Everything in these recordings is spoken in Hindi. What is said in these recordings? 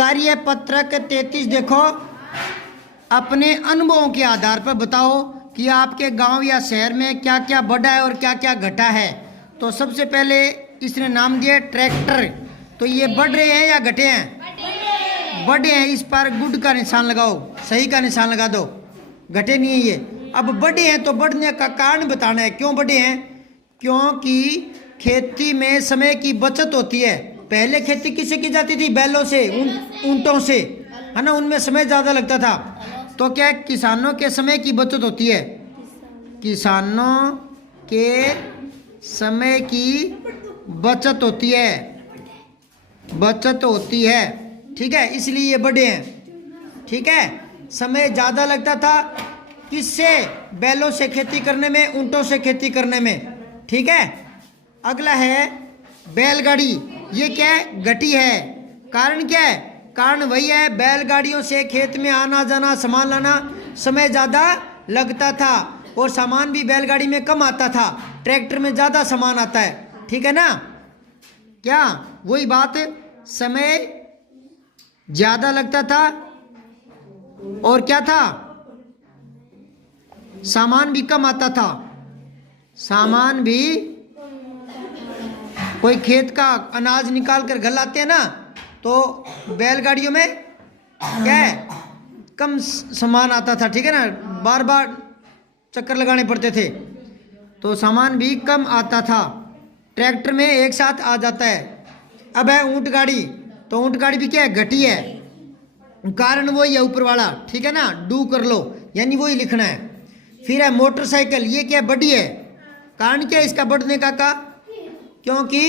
कार्य पत्रक 33 देखो, अपने अनुभवों के आधार पर बताओ कि आपके गांव या शहर में क्या क्या बढ़ा है और क्या क्या घटा है। तो सबसे पहले इसने नाम दिया ट्रैक्टर। तो ये बढ़ रहे हैं या घटे हैं? बढ़े हैं। इस पर गुड का निशान लगाओ, सही का निशान लगा दो। घटे नहीं है ये। अब बढ़े हैं तो बढ़ने का कारण बताना है, क्यों बढ़े हैं? क्योंकि खेती में समय की बचत होती है। पहले खेती किससे की जाती थी? बैलों से, ऊंटों से, है ना। उनमें समय ज़्यादा लगता था। तो क्या किसानों के समय की बचत होती है? किसानों के समय की बचत होती है, बचत होती है। ठीक है, इसलिए ये बढ़े हैं। ठीक है, समय ज़्यादा लगता था किससे? बैलों से खेती करने में, ऊंटों से खेती करने में। ठीक है, अगला है बैलगाड़ी। ये क्या है? घटी है। कारण क्या है? कारण वही है, बैलगाड़ियों से खेत में आना जाना, सामान लाना समय ज़्यादा लगता था और सामान भी बैलगाड़ी में कम आता था, ट्रैक्टर में ज़्यादा सामान आता है। ठीक है ना? क्या वही बात, समय ज़्यादा लगता था और क्या था? सामान भी कम आता था। सामान भी, कोई खेत का अनाज निकाल कर घर लाते हैं ना, तो बैलगाड़ियों में क्या है? कम सामान आता था। ठीक है ना, बार बार चक्कर लगाने पड़ते थे, तो सामान भी कम आता था। ट्रैक्टर में एक साथ आ जाता है। अब है ऊंट गाड़ी। तो ऊंट गाड़ी भी क्या है? घटी है। कारण वही है ऊपर वाला। ठीक है ना, डू कर लो, यानी वही लिखना है। फिर है मोटरसाइकिल। ये क्या बढ़ी है? कारण क्या है इसका बढ़ने का? क्योंकि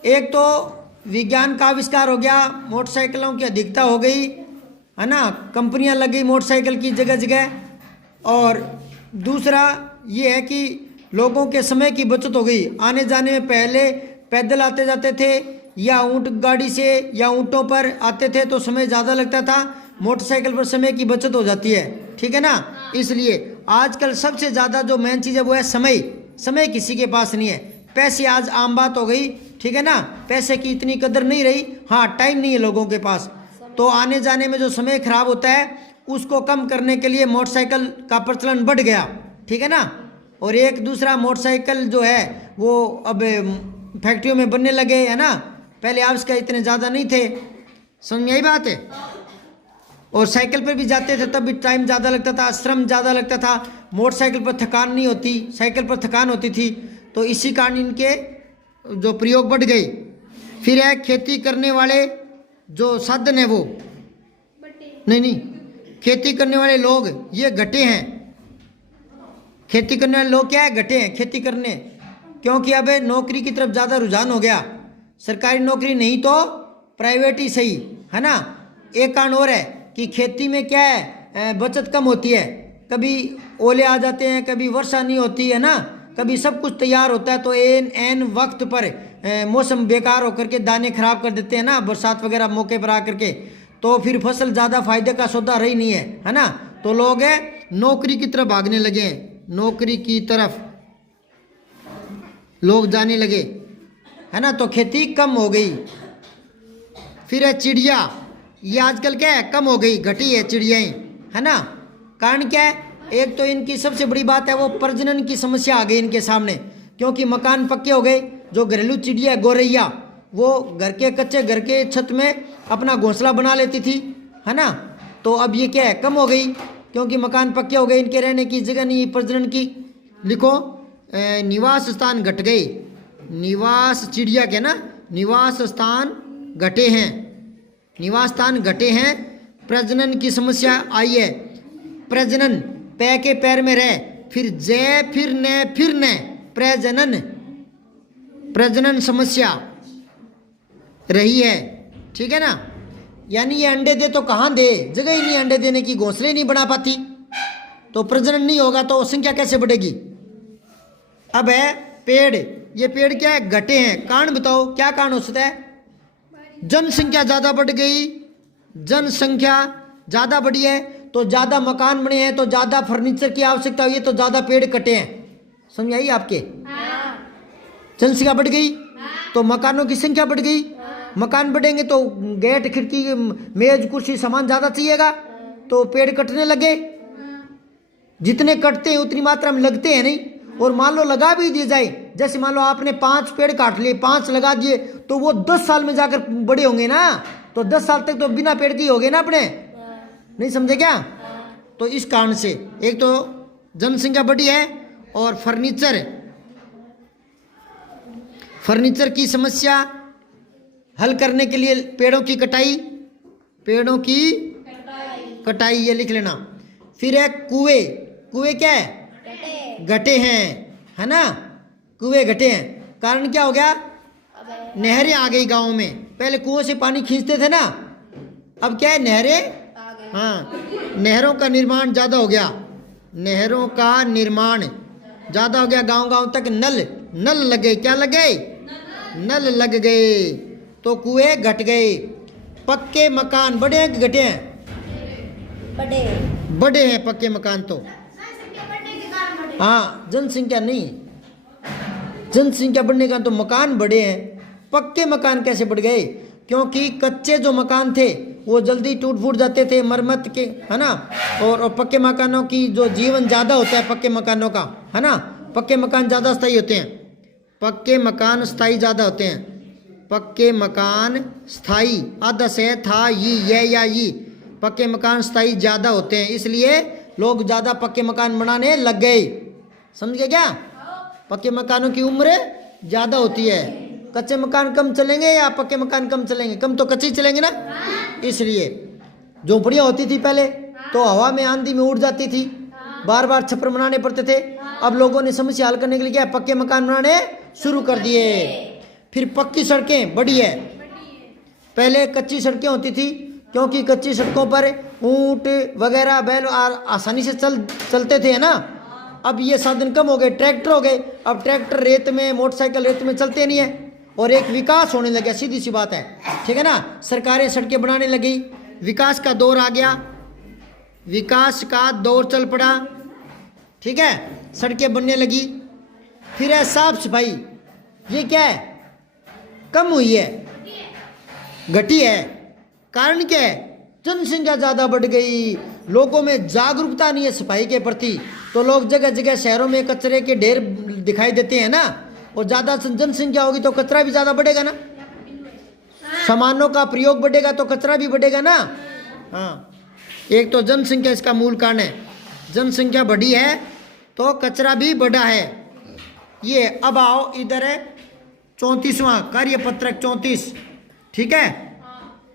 एक तो विज्ञान का आविष्कार हो गया, मोटरसाइकिलों की अधिकता हो गई, है ना, कंपनियां लग गई मोटरसाइकिल की जगह जगह। और दूसरा ये है कि लोगों के समय की बचत हो गई। आने जाने में पहले पैदल आते जाते थे या ऊंट गाड़ी से या ऊंटों पर आते थे, तो समय ज़्यादा लगता था। मोटरसाइकिल पर समय की बचत हो जाती है। ठीक है ना, इसलिए आजकल सबसे ज़्यादा जो मेन चीज़ है वो है समय। समय किसी के पास नहीं है। पैसे आज आम बात हो गई। ठीक है ना, पैसे की इतनी कदर नहीं रही। हाँ, टाइम नहीं है लोगों के पास, तो आने जाने में जो समय खराब होता है उसको कम करने के लिए मोटरसाइकिल का प्रचलन बढ़ गया। ठीक है ना, और एक दूसरा मोटरसाइकिल जो है वो अब फैक्ट्रियों में बनने लगे, है ना। पहले आविष्कार इतने ज़्यादा नहीं थे, समझ में आई बात है। और साइकिल पर भी जाते थे तब भी टाइम ज़्यादा लगता था, श्रम ज़्यादा लगता था। मोटरसाइकिल पर थकान नहीं होती, साइकिल पर थकान होती थी। तो इसी कारण इनके जो प्रयोग बढ़ गई। फिर है खेती करने वाले जो साधन है वो, नहीं, खेती करने वाले लोग ये घटे हैं। खेती करने वाले लोग क्या है? घटे हैं खेती करने। क्योंकि अब नौकरी की तरफ ज़्यादा रुझान हो गया। सरकारी नौकरी नहीं तो प्राइवेट ही सही, है ना। एक कारण और है कि खेती में क्या है? बचत कम होती है। कभी ओले आ जाते हैं, कभी वर्षा नहीं होती है ना, कभी सब कुछ तैयार होता है तो एन वक्त पर मौसम बेकार होकर के दाने खराब कर देते हैं ना, बरसात वगैरह मौके पर आकर के। तो फिर फसल ज़्यादा फायदे का सौदा रही नहीं है ना। तो लोग नौकरी की तरफ भागने लगे हैं, नौकरी की तरफ लोग जाने लगे, है ना। तो खेती कम हो गई। फिर है चिड़िया। ये आजकल क्या है? कम हो गई, घटी है चिड़ियाएँ, है ना। कारण क्या है? एक तो इनकी सबसे बड़ी बात है वो प्रजनन की समस्या आ गई इनके सामने। क्योंकि मकान पक्के हो गए। जो घरेलू चिड़िया गौरैया, वो घर के कच्चे घर के छत में अपना घोंसला बना लेती थी, है ना। तो अब ये क्या है? कम हो गई, क्योंकि मकान पक्के हो गए, इनके रहने की जगह नहीं, प्रजनन की। लिखो निवास स्थान घट गए। निवास चिड़िया के ना, निवास स्थान घटे हैं, निवास स्थान घटे हैं। प्रजनन की समस्या आई है। प्रजनन, पै के पैर में रह, फिर जय, फिर न प्रजनन, प्रजनन समस्या रही है। ठीक है ना, यानी ये अंडे दे तो कहाँ दे, जगह ही नहीं अंडे देने की, घोंसले नहीं बना पाती, तो प्रजनन नहीं होगा तो संख्या कैसे बढ़ेगी। अब है पेड़। ये पेड़ क्या है? घटे हैं। कारण बताओ, क्या कारण हो सकता है? जनसंख्या ज़्यादा बढ़ गई, जनसंख्या ज़्यादा बढ़ी है तो ज़्यादा मकान बने हैं, तो ज़्यादा फर्नीचर की आवश्यकता हुई है, तो ज़्यादा पेड़ कटे हैं। समझ आई आपके? जनसंख्या बढ़ गई तो मकानों की संख्या बढ़ गई, मकान बढ़ेंगे तो गेट खिड़की मेज कुर्सी सामान ज़्यादा चाहिएगा, तो पेड़ कटने लगे। जितने कटते हैं उतनी मात्रा में लगते हैं नहीं। और मान लो लगा भी दिए जाए, जैसे मान लो आपने 5 पेड़ काट लिए, 5 लगा दिए, तो वो 10 साल में जाकर बड़े होंगे ना, तो 10 साल तक तो बिना पेड़ के ही हो गए ना अपने। नहीं समझे क्या? तो इस कारण से एक तो जनसंख्या बढ़ी है, और फर्नीचर की समस्या हल करने के लिए पेड़ों की कटाई ये लिख लेना। फिर है कुएं क्या है? घटे हैं, है ना, कुएं घटे हैं। कारण क्या हो गया? नहरें आ गई गाँव में। पहले कुओं से पानी खींचते थे ना, अब क्या है? नहरें। हाँ, नहरों का निर्माण ज़्यादा हो गया, गांव तक नल लग गए। क्या लग गए? नल लग गए, तो कुएं घट गए। पक्के मकान बड़े हैं कि घटे हैं? बड़े हैं पक्के मकान तो। हाँ, जनसंख्या नहीं, जनसंख्या बढ़ने का तो मकान बड़े हैं। पक्के मकान कैसे बढ़ गए? क्योंकि कच्चे जो मकान थे वो जल्दी टूट फूट जाते थे, मरम्मत के, है ना। और पक्के मकानों की जो जीवन ज़्यादा होता है पक्के मकानों का, है ना। पक्के मकान ज़्यादा स्थायी होते हैं, पक्के मकान स्थायी ज़्यादा होते हैं। पक्के मकान स्थायी, आधा से था ये या ये, पक्के मकान स्थायी ज़्यादा होते हैं, इसलिए लोग ज़्यादा पक्के मकान बनाने लग गए। समझ गए क्या? पक्के मकानों की उम्र ज़्यादा होती है। कच्चे मकान कम चलेंगे या पक्के मकान कम चलेंगे? कम तो कच्चे चलेंगे ना। इसलिए झोपड़ियाँ होती थी पहले तो हवा में आंधी में उड़ जाती थी, बार बार छप्पर बनाने पड़ते थे। अब लोगों ने समस्या हल करने के लिए क्या, पक्के मकान बनाने शुरू कर दिए। फिर पक्की सड़कें बढ़ी है। पहले कच्ची सड़कें होती थी, क्योंकि कच्ची सड़कों पर ऊंट वगैरह बैल आसानी से चलते थे, है ना। अब ये साधन कम हो गए, ट्रैक्टर हो गए। अब ट्रैक्टर रेत में, मोटरसाइकिल रेत में चलते नहीं है, और एक विकास होने लगा, सीधी सी बात है, ठीक है ना। सरकारें सड़कें बनाने लगी, विकास का दौर आ गया, विकास का दौर चल पड़ा, ठीक है, सड़कें बनने लगी। फिर है साफ सफाई, ये क्या है? कम हुई है, घटी है। कारण क्या है? जनसंख्या ज़्यादा बढ़ गई, लोगों में जागरूकता नहीं है सफाई के प्रति, तो लोग जगह जगह शहरों में कचरे के ढेर दिखाई देते हैं ना। और ज़्यादा जनसंख्या होगी तो कचरा भी ज़्यादा बढ़ेगा ना, सामानों का प्रयोग बढ़ेगा तो कचरा भी बढ़ेगा ना। हाँ, एक तो जनसंख्या इसका मूल कारण है, जनसंख्या बढ़ी है तो कचरा भी बढ़ा है। ये अब आओ इधर है 34वां कार्यपत्रक 34, ठीक है।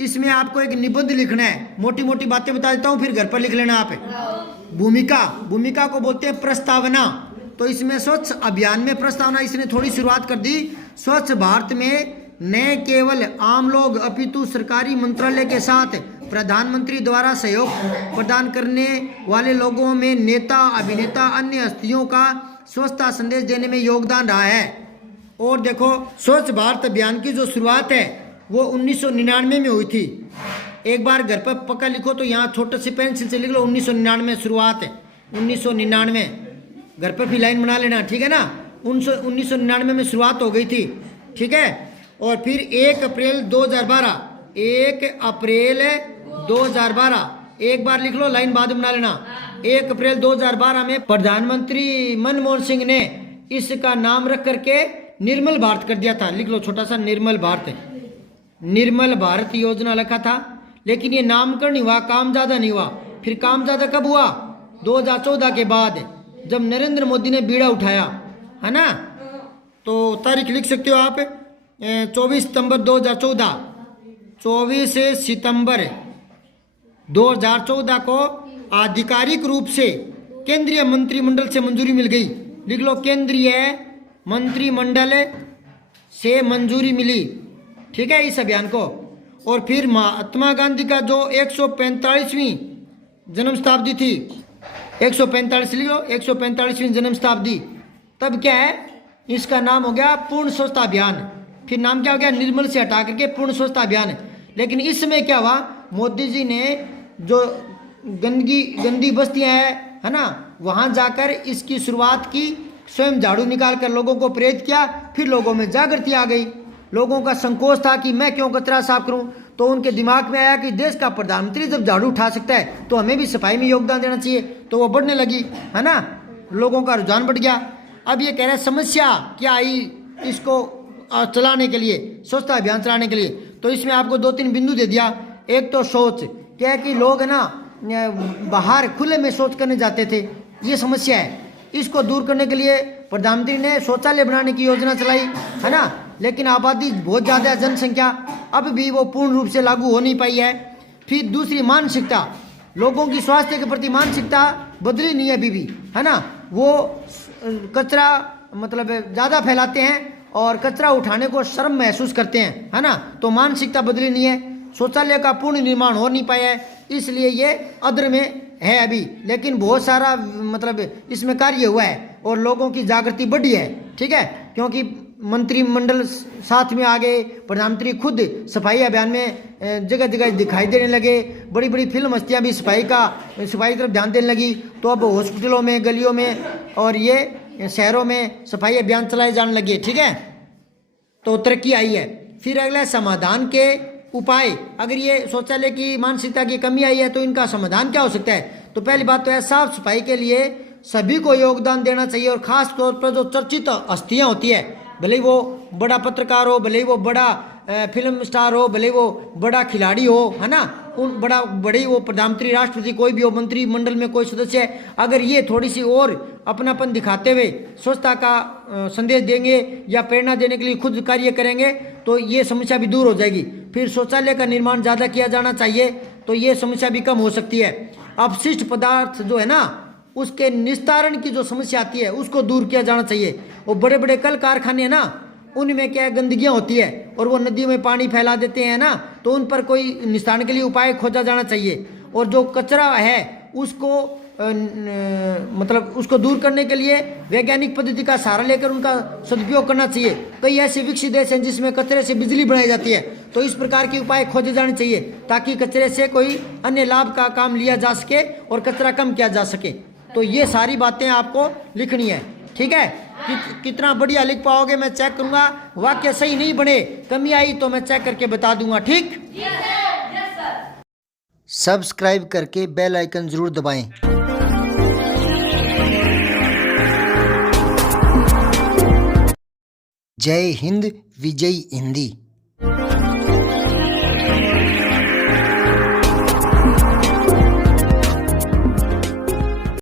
इसमें आपको एक निबंध लिखना है, मोटी मोटी बातें बता देता हूँ, फिर घर पर लिख लेना आप। भूमिका को बोलते हैं प्रस्तावना। तो इसमें स्वच्छ अभियान में प्रस्तावना इसने थोड़ी शुरुआत कर दी। स्वच्छ भारत में न केवल आम लोग अपितु सरकारी मंत्रालय के साथ प्रधानमंत्री द्वारा सहयोग प्रदान करने वाले लोगों में नेता, अभिनेता, अन्य हस्तियों का स्वच्छता संदेश देने में योगदान रहा है। और देखो, स्वच्छ भारत अभियान की जो शुरुआत है वो 1999 में हुई थी। एक बार घर पर पक्का लिखो तो यहाँ छोटे से पेंसिल से लिख लो, 1999 शुरुआत है, 1999। घर पर भी लाइन बना लेना, ठीक है ना। 1999 में शुरुआत हो गई थी, ठीक है। और फिर 1 अप्रैल 2012, एक बार लिख लो, लाइन बाद में बना लेना। 1 अप्रैल 2012 में प्रधानमंत्री मनमोहन सिंह ने इसका नाम रख करके निर्मल भारत कर दिया था। लिख लो छोटा सा, निर्मल भारत योजना लिखा था। लेकिन ये नामकरण नहीं हुआ, काम ज़्यादा नहीं हुआ। फिर काम ज़्यादा कब हुआ? 2014 के बाद, जब नरेंद्र मोदी ने बीड़ा उठाया, है ना। तो तारीख लिख सकते हो आप, 24 सितंबर 2014, 24 सितंबर 2014 को आधिकारिक रूप से केंद्रीय मंत्रिमंडल से मंजूरी मिल गई। लिख लो, केंद्रीय मंत्रिमंडल से मंजूरी मिली, ठीक है, इस अभियान को। और फिर महात्मा गांधी का जो 145वीं जन्म शताब्दी थी, 145 लिख लो, 145वीं जन्म शताब्दी, तब क्या है, इसका नाम हो गया पूर्ण स्वच्छता अभियान। फिर नाम क्या हो गया? निर्मल से हटा करके पूर्ण स्वच्छता अभियान। लेकिन इस समय क्या हुआ, मोदी जी ने जो गंदी बस्तियां है ना, वहां जाकर इसकी शुरुआत की, स्वयं झाड़ू निकाल कर लोगों को प्रेरित किया। फिर लोगों में जागृति आ गई, लोगों का संकोच था कि मैं क्यों कचरा साफ करूं, तो उनके दिमाग में आया कि देश का प्रधानमंत्री जब झाड़ू उठा सकता है तो हमें भी सफाई में योगदान देना चाहिए, तो वो बढ़ने लगी, है ना, लोगों का रुझान बढ़ गया। अब ये कह रहे हैं समस्या क्या आई इसको चलाने के लिए, स्वच्छता अभियान चलाने के लिए, तो इसमें आपको 2-3 बिंदु दे दिया। एक तो शौच, क्या है कि लोग है ना बाहर खुले में शौच करने जाते थे, ये समस्या है। इसको दूर करने के लिए प्रधानमंत्री ने शौचालय बनाने की योजना चलाई, है ना, लेकिन आबादी बहुत ज़्यादा है, जनसंख्या, अब भी वो पूर्ण रूप से लागू हो नहीं पाई है। फिर दूसरी मानसिकता, लोगों की स्वास्थ्य के प्रति मानसिकता बदली नहीं है अभी भी, है ना, वो कचरा मतलब ज़्यादा फैलाते हैं और कचरा उठाने को शर्म महसूस करते हैं, है ना, तो मानसिकता बदली नहीं है। शौचालय का पूर्ण निर्माण हो नहीं पाया है, इसलिए ये अद्र में है अभी, लेकिन बहुत सारा मतलब इसमें कार्य हुआ है और लोगों की जागृति बढ़ी है, ठीक है, क्योंकि मंत्रिमंडल साथ में आ गए, प्रधानमंत्री खुद सफाई अभियान में जगह जगह दिखाई देने लगे, बड़ी बड़ी फिल्म हस्तियाँ भी सफाई तरफ ध्यान देने लगी, तो अब हॉस्पिटलों में, गलियों में और ये शहरों में सफाई अभियान चलाए जाने लगे, ठीक है, तो तरक्की आई है। फिर अगला समाधान के उपाय, अगर ये शौचालय की मानसिकता की कमी आई है तो इनका समाधान क्या हो सकता है, तो पहली बात तो है साफ सफाई के लिए सभी को योगदान देना चाहिए, और खास तौर पर जो चर्चित हस्तियाँ होती है, भले ही वो बड़ा पत्रकार हो, भले ही वो बड़ा फिल्म स्टार हो, भले ही वो बड़ा खिलाड़ी हो, है ना, उन बड़े वो प्रधानमंत्री, राष्ट्रपति, कोई भी हो, मंत्रिमंडल में कोई सदस्य है, अगर ये थोड़ी सी और अपनापन दिखाते हुए स्वच्छता का संदेश देंगे या प्रेरणा देने के लिए खुद कार्य करेंगे तो ये समस्या भी दूर हो जाएगी। फिर शौचालय का निर्माण ज़्यादा किया जाना चाहिए, तो ये समस्या भी कम हो सकती है। अपशिष्ट पदार्थ जो है ना उसके निस्तारण की जो समस्या आती है उसको दूर किया जाना चाहिए। वो बड़े बड़े कल कारखाने हैं ना, उनमें क्या गंदगियाँ होती है और वो नदियों में पानी फैला देते हैं ना, तो उन पर कोई निस्तारण के लिए उपाय खोजा जाना चाहिए। और जो कचरा है उसको मतलब उसको दूर करने के लिए वैज्ञानिक पद्धति का सहारा लेकर उनका सदुपयोग करना चाहिए। कई ऐसे विकसित देश हैं जिसमें कचरे से बिजली बनाई जाती है, तो इस प्रकार के उपाय खोजे जाने चाहिए ताकि कचरे से कोई अन्य लाभ का काम लिया जा सके और कचरा कम किया जा सके। तो ये सारी बातें आपको लिखनी है, ठीक है। कितना बढ़िया लिख पाओगे मैं चेक करूंगा, वाक्य सही नहीं बने, कमी आई तो मैं चेक करके बता दूंगा, ठीक। सब्सक्राइब करके बेल आइकन जरूर दबाएं। जय हिंद, विजय हिंदी।